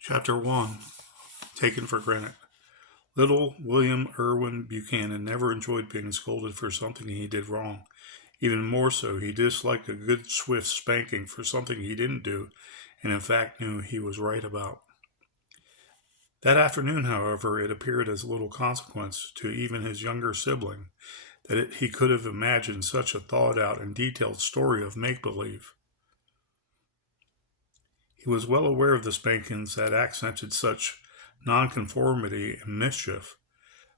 Chapter 1 Taken for Granite. Little William Irwin Buchanan never enjoyed being scolded for something he did wrong. Even more so, he disliked a good swift spanking for something he didn't do and in fact knew he was right about. That afternoon, however, it appeared as little consequence to even his younger sibling that he could have imagined such a thought out and detailed story of make believe. He was well aware of the spankings that accented such nonconformity and mischief,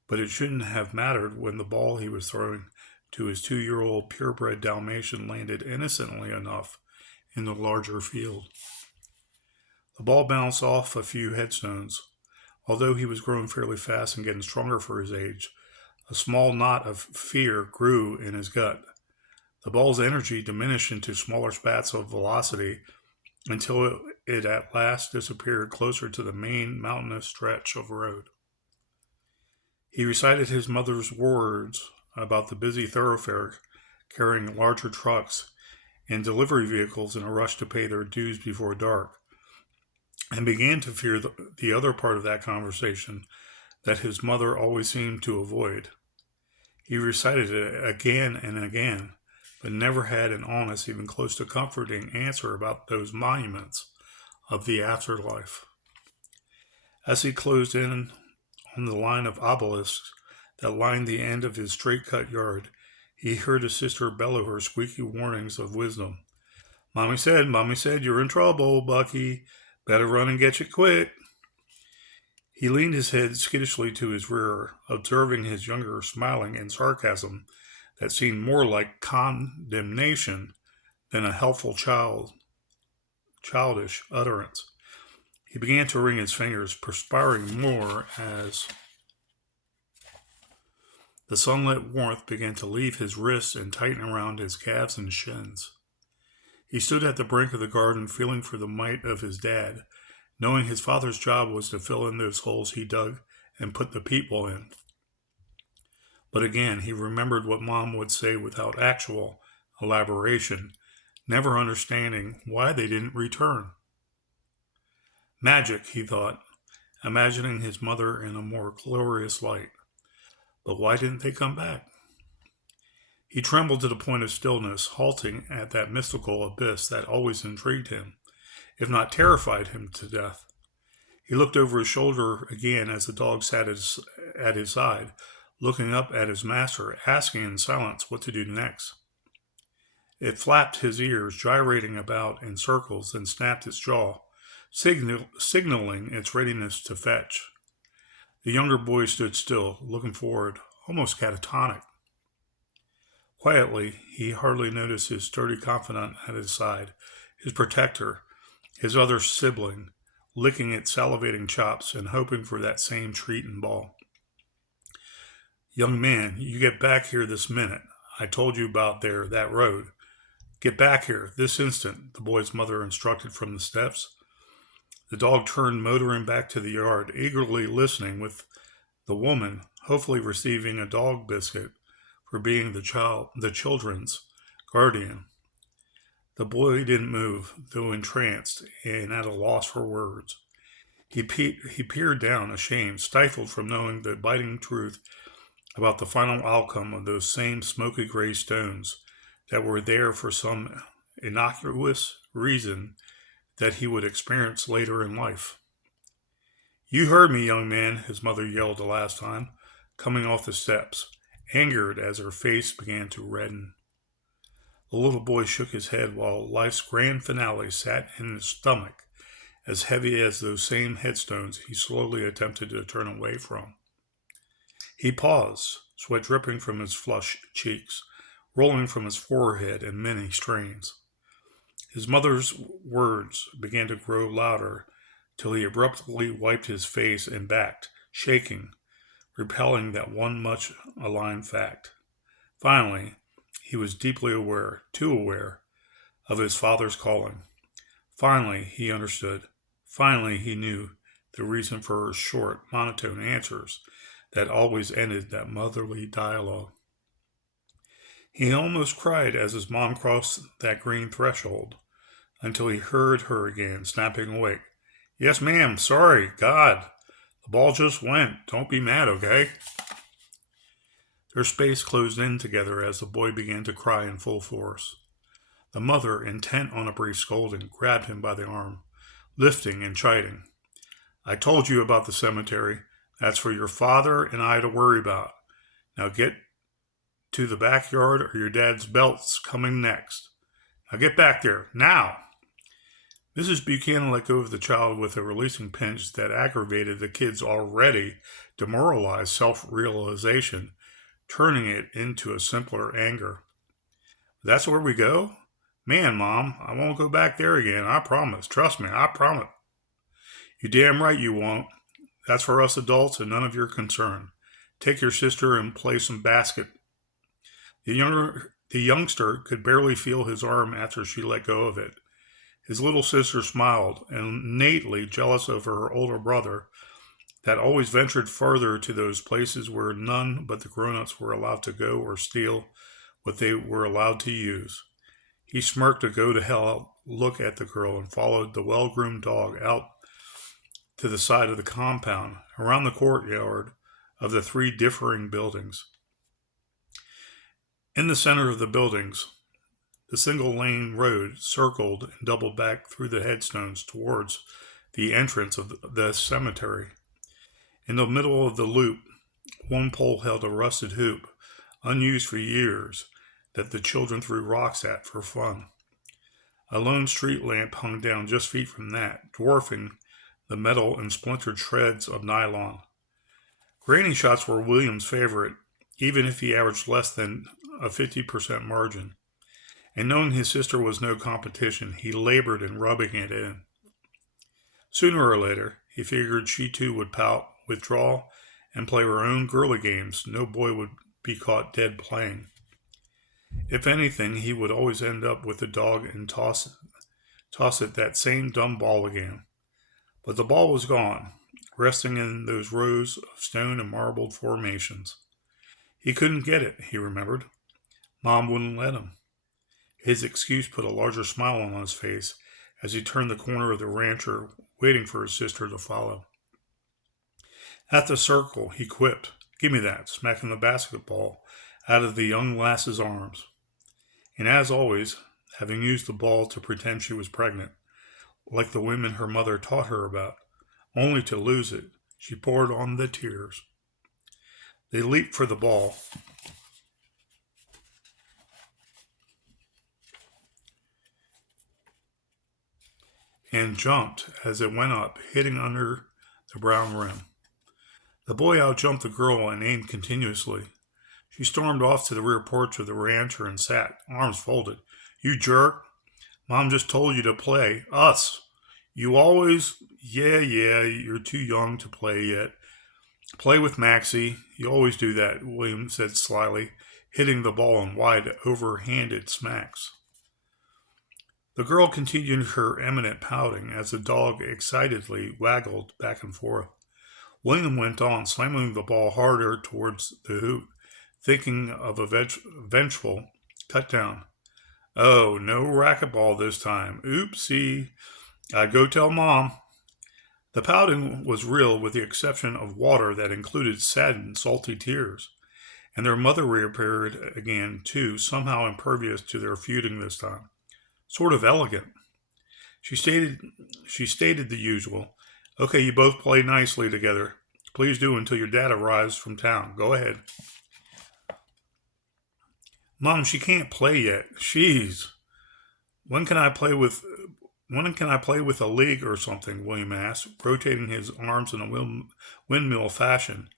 but it shouldn't have mattered when the ball he was throwing to his 2-year-old purebred Dalmatian landed innocently enough in the larger field. The ball bounced off a few headstones. Although he was growing fairly fast and getting stronger for his age, a small knot of fear grew in his gut. The ball's energy diminished into smaller spats of velocity until it at last disappeared closer to the main mountainous stretch of road. He recited his mother's words about the busy thoroughfare carrying larger trucks and delivery vehicles in a rush to pay their dues before dark, and began to fear the other part of that conversation that his mother always seemed to avoid. He recited it again and again, but never had an honest, even close to comforting answer about those monuments of the afterlife. As he closed in on the line of obelisks that lined the end of his straight-cut yard, he heard his sister bellow her squeaky warnings of wisdom. Mommy said, you're in trouble, Bucky. Better run and get you quick. He leaned his head skittishly to his rear, observing his younger smiling in sarcasm that seemed more like condemnation than a helpful childish utterance. He began to wring his fingers, perspiring more as the sunlit warmth began to leave his wrists and tighten around his calves and shins. He stood at the brink of the garden, feeling for the might of his dad, knowing his father's job was to fill in those holes he dug and put the people in. But again, he remembered what Mom would say without actual elaboration, never understanding why they didn't return. Magic, he thought, imagining his mother in a more glorious light. But why didn't they come back? He trembled to the point of stillness, halting at that mystical abyss that always intrigued him, if not terrified him to death. He looked over his shoulder again as the dog sat at his side, looking up at his master, asking in silence what to do next. It flapped his ears, gyrating about in circles, and snapped its jaw, signaling its readiness to fetch. The younger boy stood still, looking forward, almost catatonic. Quietly, he hardly noticed his sturdy confidant at his side, his protector, his other sibling, licking its salivating chops and hoping for that same treat and ball. Young man, you get back here this minute. I told you about that road. Get back here, this instant, the boy's mother instructed from the steps. The dog turned motoring back to the yard, eagerly listening, with the woman hopefully receiving a dog biscuit for being the children's guardian. The boy didn't move, though entranced and at a loss for words. He peered down, ashamed, stifled from knowing the biting truth about the final outcome of those same smoky gray stones that were there for some innocuous reason that he would experience later in life. You heard me, young man, his mother yelled the last time, coming off the steps, angered as her face began to redden. The little boy shook his head while life's grand finale sat in his stomach, as heavy as those same headstones he slowly attempted to turn away from. He paused, sweat dripping from his flushed cheeks, rolling from his forehead in many strains. His mother's words began to grow louder till he abruptly wiped his face and backed, shaking, repelling that one much aligned fact. Finally, he was deeply aware, too aware, of his father's calling. Finally, he understood. Finally, he knew the reason for her short, monotone answers that always ended that motherly dialogue. He almost cried as his mom crossed that green threshold, until he heard her again, snapping awake. Yes, ma'am. Sorry. God. The ball just went. Don't be mad, okay? Their space closed in together as the boy began to cry in full force. The mother, intent on a brief scolding, grabbed him by the arm, lifting and chiding. I told you about the cemetery. That's for your father and I to worry about. Now get to the backyard or your dad's belt's coming next. Now get back there, now! Mrs. Buchanan let go of the child with a releasing pinch that aggravated the kid's already demoralized self-realization, turning it into a simpler anger. That's where we go? Man, Mom, I won't go back there again. I promise. Trust me, I promise. You damn right you won't. That's for us adults and none of your concern. Take your sister and play some basket. The youngster could barely feel his arm after she let go of it. His little sister smiled, innately jealous of her older brother, that always ventured farther to those places where none but the grown-ups were allowed to go or steal what they were allowed to use. He smirked a go-to-hell look at the girl and followed the well-groomed dog out to the side of the compound, around the courtyard of the three differing buildings. In the center of the buildings, the single-lane road circled and doubled back through the headstones towards the entrance of the cemetery. In the middle of the loop, one pole held a rusted hoop, unused for years, that the children threw rocks at for fun. A lone street lamp hung down just feet from that, dwarfing the metal and splintered shreds of nylon. Granny shots were William's favorite, even if he averaged less than a 50% margin. And knowing his sister was no competition, he labored in rubbing it in. Sooner or later, he figured she too would pout, withdraw, and play her own girly games. No boy would be caught dead playing. If anything, he would always end up with the dog and toss it that same dumb ball again. But the ball was gone, resting in those rows of stone and marbled formations. He couldn't get it, he remembered. Mom wouldn't let him. His excuse put a larger smile on his face as he turned the corner of the rancher, waiting for his sister to follow. At the circle, he quipped, "Give me that," smacking the basketball out of the young lass's arms. And as always, having used the ball to pretend she was pregnant, like the women her mother taught her about, only to lose it, she poured on the tears. They leaped for the ball. And jumped as it went up, hitting under the brown rim. The boy outjumped the girl and aimed continuously. She stormed off to the rear porch of the rancher and sat, arms folded. "You jerk! Mom just told you to play. Us! You always... Yeah, you're too young to play yet. Play with Maxie. You always do that," William said slyly, hitting the ball in wide, overhanded smacks. The girl continued her eminent pouting as the dog excitedly waggled back and forth. William went on, slamming the ball harder towards the hoop, thinking of a vengeful cut down. "Oh, no racquetball this time. Oopsie. I'd go tell Mom." The pouting was real with the exception of water that included saddened, salty tears. And their mother reappeared again, too, somehow impervious to their feuding this time. Sort of elegant. She stated the usual. "Okay, you both play nicely together. Please do until your dad arrives from town. Go ahead." "Mom, she can't play yet. She's... When can I play with a league or something?" William asked, rotating his arms in a windmill fashion.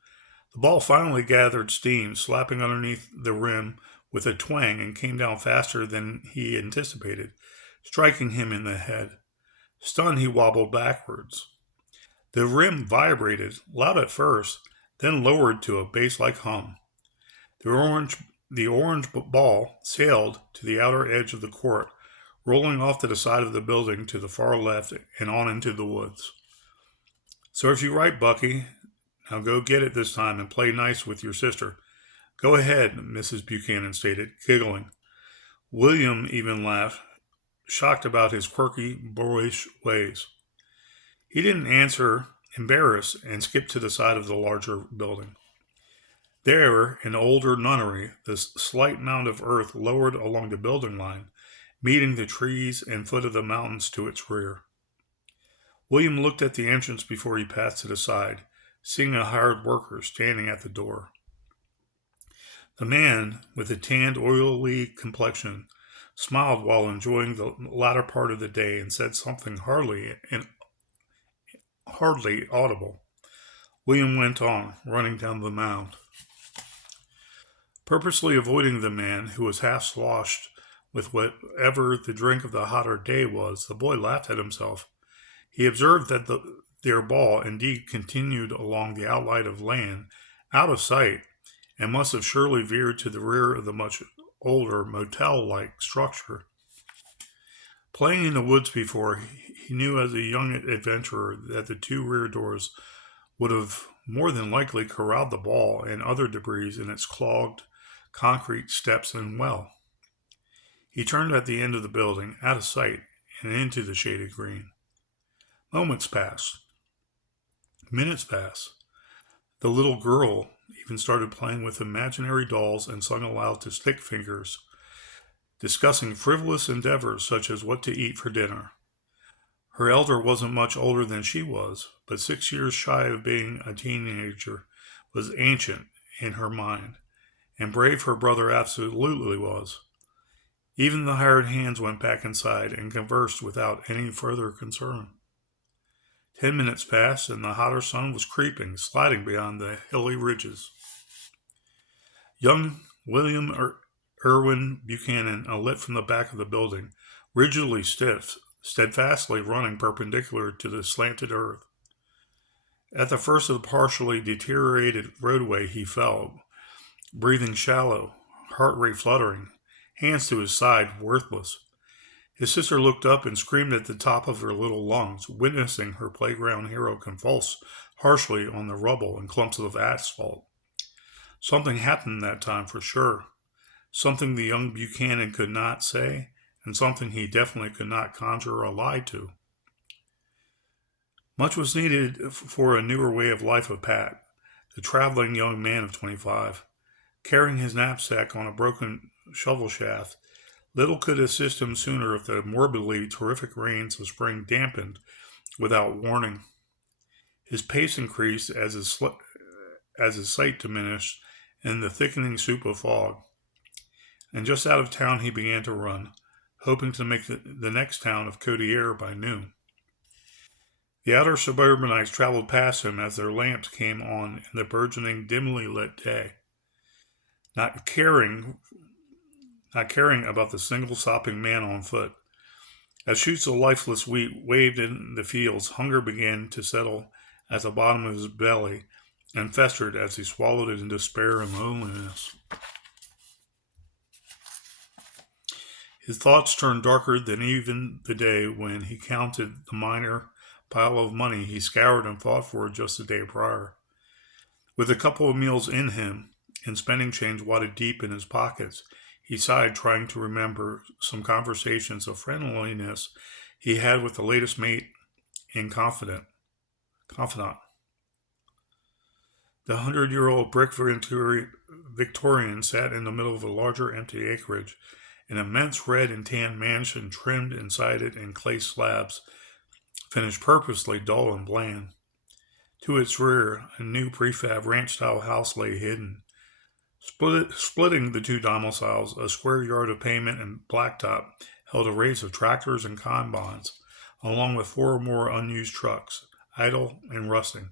The ball finally gathered steam, slapping underneath the rim with a twang, and came down faster than he anticipated, striking him in the head. Stunned, he wobbled backwards. The rim vibrated, loud at first, then lowered to a bass-like hum. The orange ball sailed to the outer edge of the court, rolling off to the side of the building to the far left and on into the woods. "Serves you right, Bucky. Now go get it this time and play nice with your sister." "Go ahead," Mrs. Buchanan stated, giggling. William even laughed, shocked about his quirky, boyish ways. He didn't answer, embarrassed, and skipped to the side of the larger building. There, an older nunnery, the slight mound of earth lowered along the building line, meeting the trees and foot of the mountains to its rear. William looked at the entrance before he passed it aside, seeing a hired worker standing at the door. The man, with a tanned, oily complexion, smiled while enjoying the latter part of the day and said something hardly audible. William went on, running down the mound. Purposely avoiding the man, who was half sloshed with whatever the drink of the hotter day was, the boy laughed at himself. He observed that their ball indeed continued along the outline of land, out of sight, and must have surely veered to the rear of the much older motel-like structure. Playing in the woods before, he knew as a young adventurer that the two rear doors would have more than likely corralled the ball and other debris in its clogged concrete steps and well. He turned at the end of the building, out of sight, and into the shaded green. Moments passed. Minutes passed. The little girl even started playing with imaginary dolls and sung aloud to stick fingers, discussing frivolous endeavors such as what to eat for dinner. Her elder wasn't much older than she was, but 6 years shy of being a teenager was ancient in her mind, and brave her brother absolutely was. Even the hired hands went back inside and conversed without any further concern. 10 minutes passed, and the hotter sun was creeping, sliding beyond the hilly ridges. Young William Irwin Buchanan, alit from the back of the building, rigidly stiff, steadfastly running perpendicular to the slanted earth. At the first of the partially deteriorated roadway, he fell, breathing shallow, heart rate fluttering, hands to his side, worthless. His sister looked up and screamed at the top of her little lungs, witnessing her playground hero convulse harshly on the rubble and clumps of asphalt. Something happened that time for sure. Something the young Buchanan could not say, and something he definitely could not conjure a lie to. Much was needed for a newer way of life of Pat, the traveling young man of 25. Carrying his knapsack on a broken shovel shaft, little could assist him sooner if the morbidly terrific rains of spring dampened without warning. His pace increased as his sight diminished in the thickening soup of fog. And just out of town he began to run, hoping to make the next town of Codier by noon. The outer suburbanites traveled past him as their lamps came on in the burgeoning, dimly lit day, not caring about the single sopping man on foot. As shoots of lifeless wheat waved in the fields, hunger began to settle at the bottom of his belly and festered as he swallowed it in despair and loneliness. His thoughts turned darker than even the day when he counted the minor pile of money he scoured and fought for just the day prior. With a couple of meals in him and spending change wadded deep in his pockets, he sighed, trying to remember some conversations of friendliness he had with the latest mate and confidant. The 100-year-old brick Victorian sat in the middle of a larger empty acreage, an immense red and tan mansion trimmed and sided in clay slabs, finished purposely dull and bland. To its rear, a new prefab ranch-style house lay hidden. Splitting the two domiciles, a square yard of pavement and blacktop held a race of tractors and combines, along with 4 more unused trucks, idle and rusting.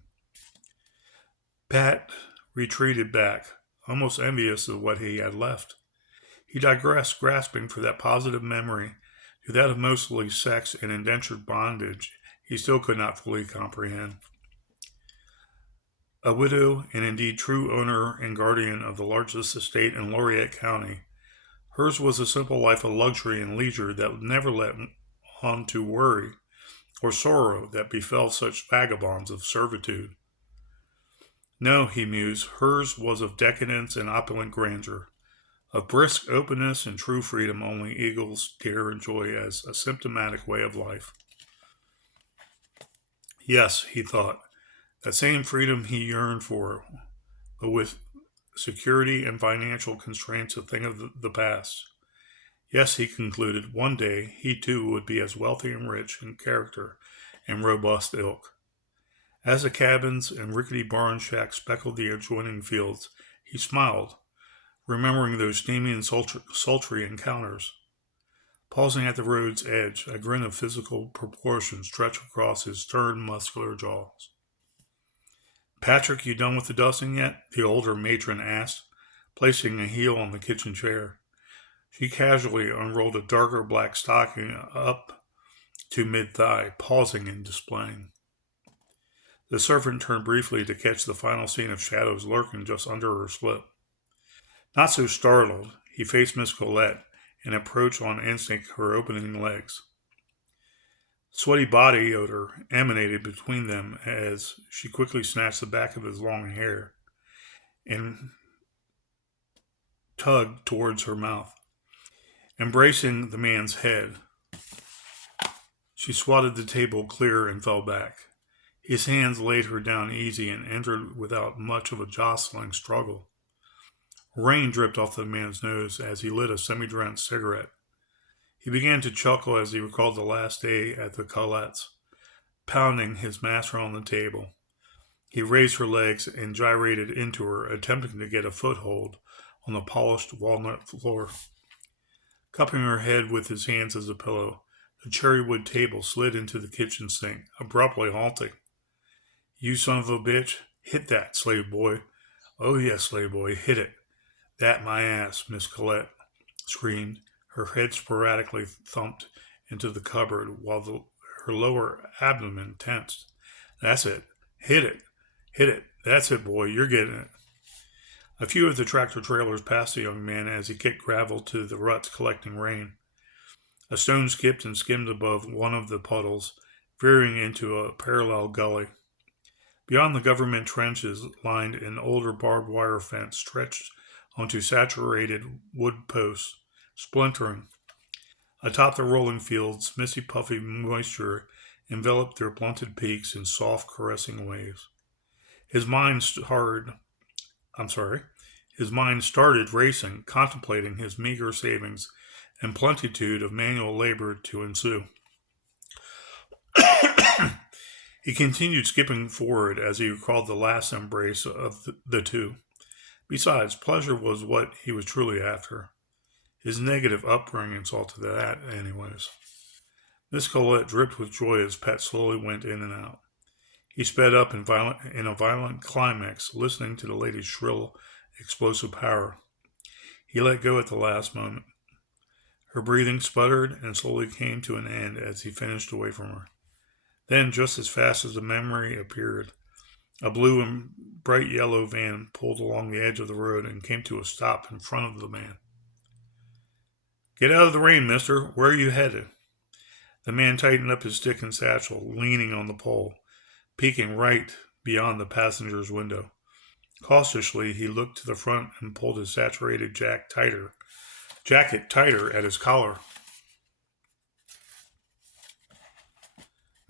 Pat retreated back, almost envious of what he had left. He digressed, grasping for that positive memory to that of mostly sex and indentured bondage he still could not fully comprehend. A widow, and indeed true owner and guardian of the largest estate in Laureate County, hers was a simple life of luxury and leisure that never let on to worry or sorrow that befell such vagabonds of servitude. No, he mused, hers was of decadence and opulent grandeur, of brisk openness and true freedom only eagles dare enjoy as a symptomatic way of life. Yes, he thought, that same freedom he yearned for, but with security and financial constraints a thing of the past. Yes, he concluded, one day he too would be as wealthy and rich in character and robust ilk. As the cabins and rickety barn shacks speckled the adjoining fields, he smiled, remembering those steamy and sultry encounters. Pausing at the road's edge, a grin of physical proportion stretched across his stern, muscular jaws. Patrick, you done with the dusting yet? The older matron asked, placing a heel on the kitchen chair. She casually unrolled a darker black stocking up to mid-thigh, pausing and displaying. The servant turned briefly to catch the final scene of shadows lurking just under her slip. Not so startled, he faced Miss Colette and approached on instinct her opening legs. Sweaty body odor emanated between them as she quickly snatched the back of his long hair and tugged towards her mouth. Embracing the man's head, she swatted the table clear and fell back. His hands laid her down easy and entered without much of a jostling struggle. Rain dripped off the man's nose as he lit a semi-drenched cigarette. He began to chuckle as he recalled the last day at the Colettes, pounding his master on the table. He raised her legs and gyrated into her, attempting to get a foothold on the polished walnut floor. Cupping her head with his hands as a pillow, the cherrywood table slid into the kitchen sink, abruptly halting. You son of a bitch, hit that, slave boy. Oh yes, slave boy, hit it. That my ass, Miss Colette screamed. Her head sporadically thumped into the cupboard while her lower abdomen tensed. That's it. Hit it. Hit it. That's it, boy. You're getting it. A few of the tractor trailers passed the young man as he kicked gravel to the ruts collecting rain. A stone skipped and skimmed above one of the puddles, veering into a parallel gully. Beyond the government trenches lined an older barbed wire fence stretched onto saturated wood posts, splintering. Atop the rolling fields, misty puffy moisture enveloped their blunted peaks in soft caressing waves. His mind started racing, contemplating his meager savings and plentitude of manual labor to ensue. He continued skipping forward as he recalled the last embrace of the two. Besides, pleasure was what he was truly after. His negative upbringing saw to that, anyways. Miss Colette dripped with joy as Pet slowly went in and out. He sped up in a violent climax, listening to the lady's shrill, explosive power. He let go at the last moment. Her breathing sputtered and slowly came to an end as he finished away from her. Then, just as fast as the memory appeared, a blue and bright yellow van pulled along the edge of the road and came to a stop in front of the man. Get out of the rain, mister. Where are you headed? The man tightened up his stick and satchel, leaning on the pole, peeking right beyond the passenger's window. Cautiously, he looked to the front and pulled his saturated jacket tighter at his collar.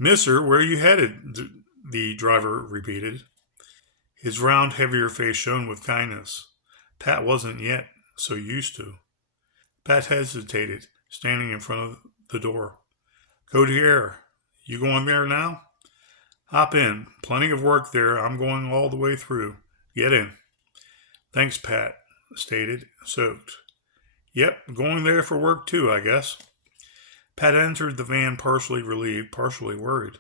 Mister, where are you headed? The driver repeated. His round, heavier face shone with kindness. Pat wasn't yet so used to. Pat hesitated, standing in front of the door. Côtier, you going there now? Hop in. Plenty of work there. I'm going all the way through. Get in. Thanks, Pat stated, soaked. Yep, going there for work too, I guess. Pat entered the van partially relieved, partially worried.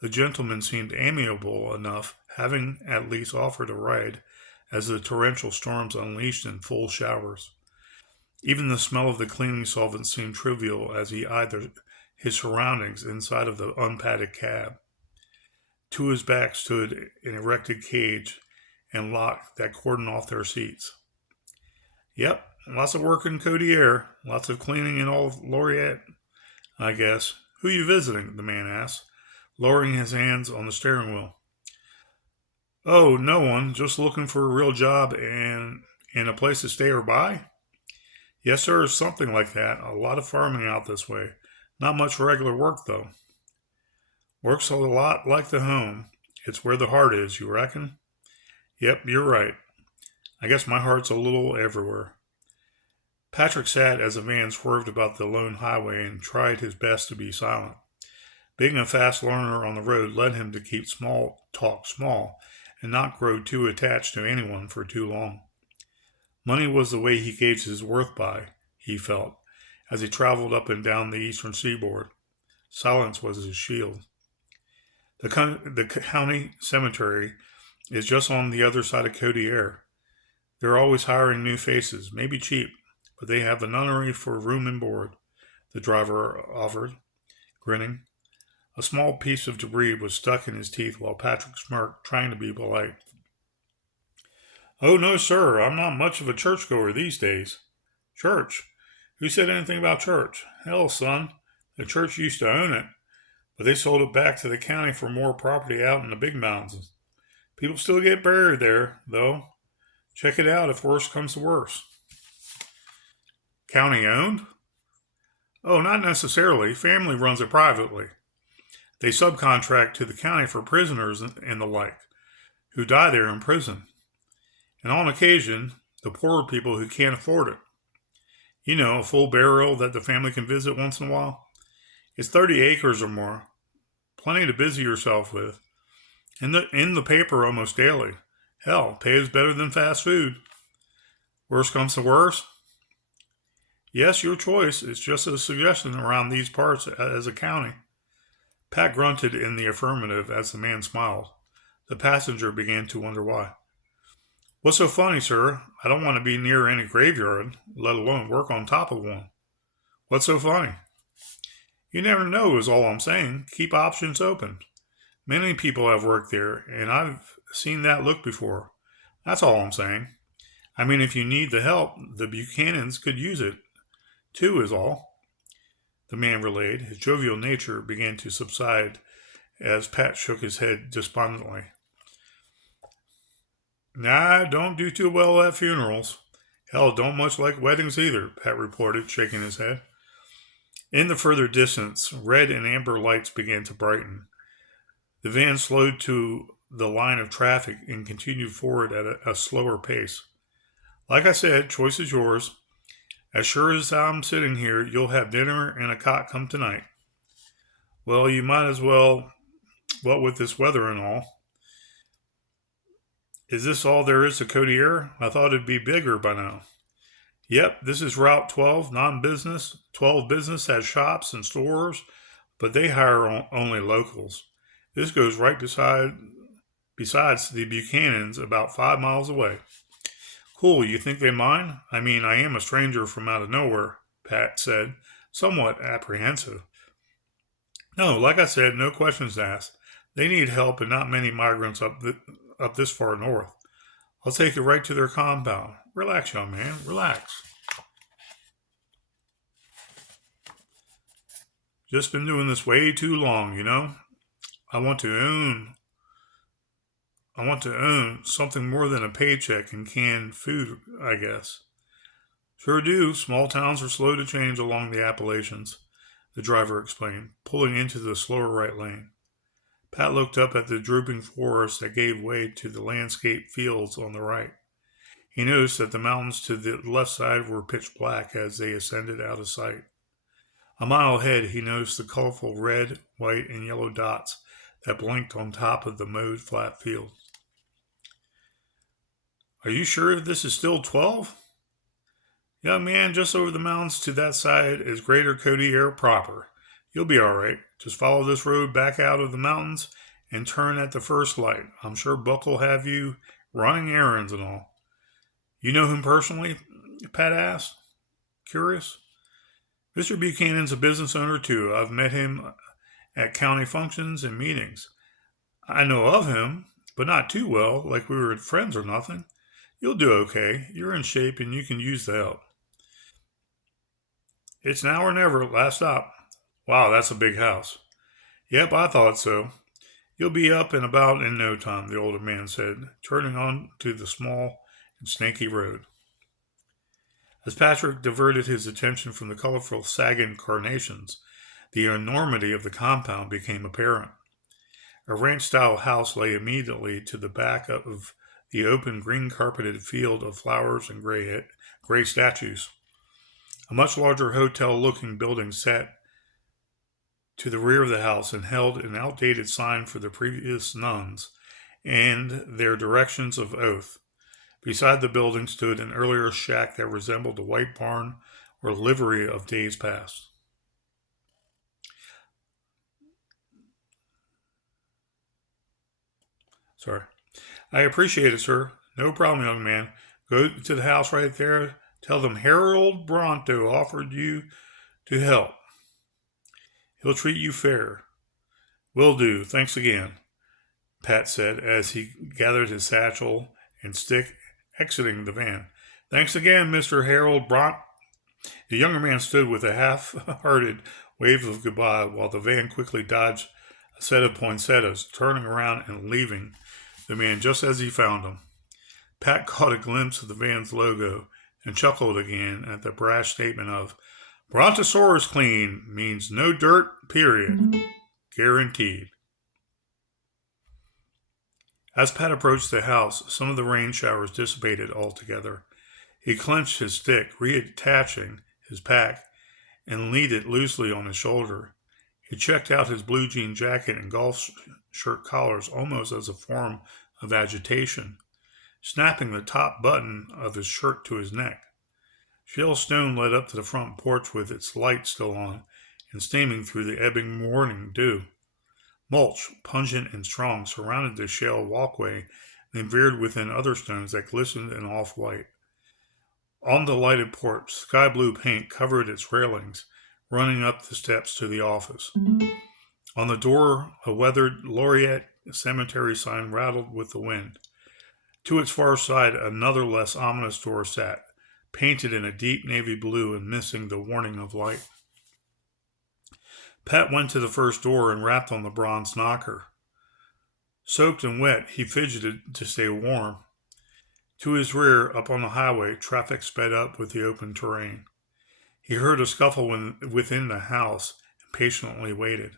The gentleman seemed amiable enough, having at least offered a ride as the torrential storms unleashed in full showers. Even the smell of the cleaning solvent seemed trivial as he eyed his surroundings inside of the unpadded cab. To his back stood an erected cage and lock that cordoned off their seats. Yep, lots of work in Côtier, lots of cleaning in all of Laureate, I guess. Who you visiting? The man asked, lowering his hands on the steering wheel. Oh, no one. Just looking for a real job and a place to stay or buy? Yes, sir, something like that. A lot of farming out this way. Not much regular work, though. Works a lot like the home. It's where the heart is, you reckon? Yep, you're right. I guess my heart's a little everywhere. Patrick sat as the van swerved about the lone highway and tried his best to be silent. Being a fast learner on the road led him to keep small talk small and not grow too attached to anyone for too long. Money was the way he gauged his worth by, he felt, as he traveled up and down the eastern seaboard. Silence was his shield. The county cemetery is just on the other side of Codier. They're always hiring new faces, maybe cheap, but they have the nunnery for room and board, the driver offered, grinning. A small piece of debris was stuck in his teeth while Patrick smirked, trying to be polite. Oh, no, sir, I'm not much of a churchgoer these days. Church? Who said anything about church? Hell, son, the church used to own it, but they sold it back to the county for more property out in the big mountains. People still get buried there, though. Check it out if worse comes to worse. County owned? Oh, not necessarily. Family runs it privately. They subcontract to the county for prisoners and the like, who die there in prison. And on occasion, the poorer people who can't afford it. You know, a full burial that the family can visit once in a while. It's 30 acres or more. Plenty to busy yourself with. In the paper almost daily. Hell, pay is better than fast food. Worst comes to worst? Yes, your choice. It's just a suggestion around these parts as a county. Pat grunted in the affirmative as the man smiled. The passenger began to wonder why. What's so funny, sir? I don't want to be near any graveyard, let alone work on top of one. What's so funny? You never know is all I'm saying. Keep options open. Many people have worked there, and I've seen that look before. That's all I'm saying. I mean, if you need the help, the Buchanans could use it, too, is all. The man relayed. His jovial nature began to subside as Pat shook his head despondently. Nah, don't do too well at funerals. Hell, don't much like weddings either, Pat reported, shaking his head. In the further distance, red and amber lights began to brighten. The van slowed to the line of traffic and continued forward at a slower pace. Like I said, choice is yours. As sure as I'm sitting here, you'll have dinner and a cot come tonight. Well, you might as well, what with this weather and all. Is this all there is to Codier? I thought it'd be bigger by now. Yep, this is Route 12, non-business. 12 business has shops and stores, but they hire only locals. This goes right besides the Buchanans about 5 miles away. Cool, you think they mind? I mean, I am a stranger from out of nowhere, Pat said, somewhat apprehensive. No, like I said, no questions asked. They need help and not many migrants up this far north. I'll take you right to their compound. Relax, young man, relax. Just been doing this way too long, you know? I want to own something more than a paycheck and canned food, I guess. Sure do. Small towns are slow to change along the Appalachians, the driver explained, pulling into the slower right lane. Pat looked up at the drooping forest that gave way to the landscape fields on the right. He noticed that the mountains to the left side were pitch black as they ascended out of sight. A mile ahead, he noticed the colorful red, white, and yellow dots that blinked on top of the mowed flat field. Are you sure this is still 12? Young man, just over the mountains to that side is Greater Codier proper. You'll be all right. Just follow this road back out of the mountains and turn at the first light. I'm sure Buck will have you running errands and all. You know him personally? Pat asked, curious. Mr. Buchanan's a business owner, too. I've met him at county functions and meetings. I know of him, but not too well, like we were friends or nothing. You'll do okay. You're in shape and you can use the help. It's now or never, last stop. Wow, that's a big house. Yep, I thought so. You'll be up and about in no time, the older man said, turning on to the small and snaky road. As Patrick diverted his attention from the colorful sagging carnations, the enormity of the compound became apparent. A ranch-style house lay immediately to the back of the open green-carpeted field of flowers and gray statues. A much larger hotel-looking building sat to the rear of the house and held an outdated sign for the previous nuns and their directions of oath. Beside the building stood an earlier shack that resembled a white barn or livery of days past. Sorry. I appreciate it, sir. No problem, young man. Go to the house right there. Tell them Harold Bronto offered you to help. He'll treat you fair. Will do. Thanks again, Pat said as he gathered his satchel and stick, exiting the van. Thanks again, Mr. Harold Bront. The younger man stood with a half-hearted wave of goodbye while the van quickly dodged a set of poinsettias, turning around and leaving the man just as he found him. Pat caught a glimpse of the van's logo and chuckled again at the brash statement of Brontosaurus clean means no dirt, period. Guaranteed. As Pat approached the house, some of the rain showers dissipated altogether. He clenched his stick, reattaching his pack, and leaned it loosely on his shoulder. He checked out his blue jean jacket and golf shirt collars almost as a form of agitation, snapping the top button of his shirt to his neck. Shale Stone led up to the front porch with its light still on and steaming through the ebbing morning dew. Mulch, pungent and strong, surrounded the shale walkway and veered within other stones that glistened in off-white. On the lighted porch, sky blue paint covered its railings, running up the steps to the office. On the door, a weathered Laureate cemetery sign rattled with the wind. To its far side, another less ominous door sat, painted in a deep navy blue and missing the warning of light. Pat went to the first door and rapped on the bronze knocker. Soaked and wet, he fidgeted to stay warm. To his rear, up on the highway, traffic sped up with the open terrain. He heard a scuffle within the house and patiently waited.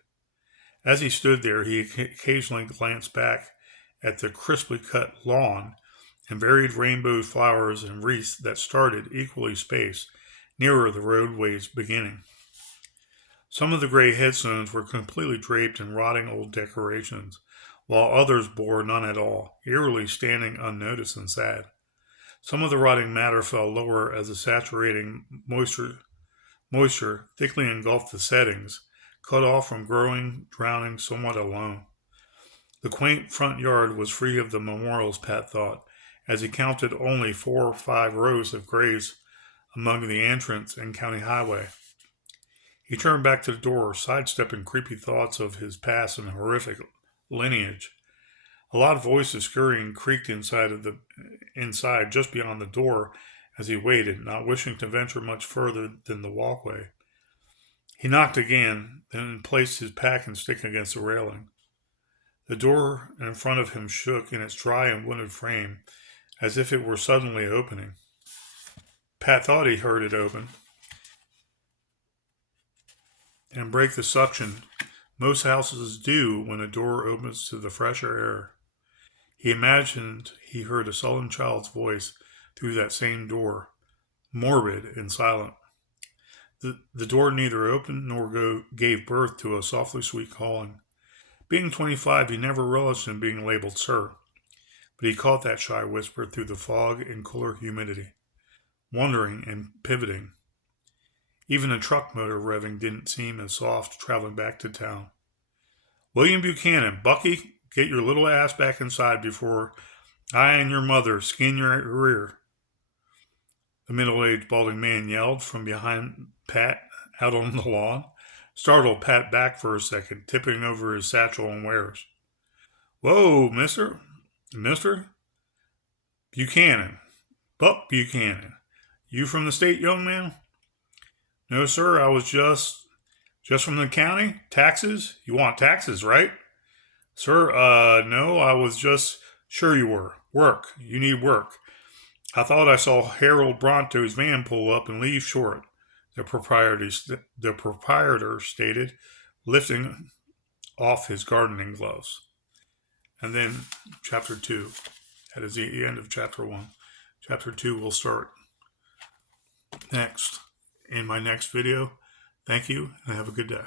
As he stood there, he occasionally glanced back at the crisply cut lawn and varied rainbow flowers and wreaths that started, equally spaced, nearer the roadway's beginning. Some of the gray headstones were completely draped in rotting old decorations, while others bore none at all, eerily standing unnoticed and sad. Some of the rotting matter fell lower as the saturating moisture thickly engulfed the settings, cut off from growing, drowning somewhat alone. The quaint front yard was free of the memorials, Pat thought, as he counted only 4 or 5 rows of graves among the entrance and county highway. He turned back to the door, sidestepping creepy thoughts of his past and horrific lineage. A loud voices scurrying creaked inside just beyond the door as he waited, not wishing to venture much further than the walkway. He knocked again, then placed his pack and stick against the railing. The door in front of him shook in its dry and wooded frame, as if it were suddenly opening. Pat thought he heard it open and break the suction most houses do when a door opens to the fresher air. He imagined he heard a sullen child's voice through that same door, morbid and silent. The door neither opened nor gave birth to a softly sweet calling. Being 25, he never relished in being labeled sir, but he caught that shy whisper through the fog and cooler humidity, wondering and pivoting. Even a truck motor revving didn't seem as soft traveling back to town. William Buchanan, Bucky, get your little ass back inside before I and your mother skin your rear. The middle-aged balding man yelled from behind Pat out on the lawn, startled Pat back for a second, tipping over his satchel and wares. Whoa, mister Buchanan, Buck Buchanan. You from the state, young man? No, sir, I was just from the county. Taxes? You want taxes, right? Sir, no, I was just sure you were. Work. You need work. I thought I saw Harold Bronto's van pull up and leave short, the proprietor stated, lifting off his gardening gloves. And then chapter 2. That is the end of chapter 1. Chapter 2 will start next in my next video. Thank you and have a good day.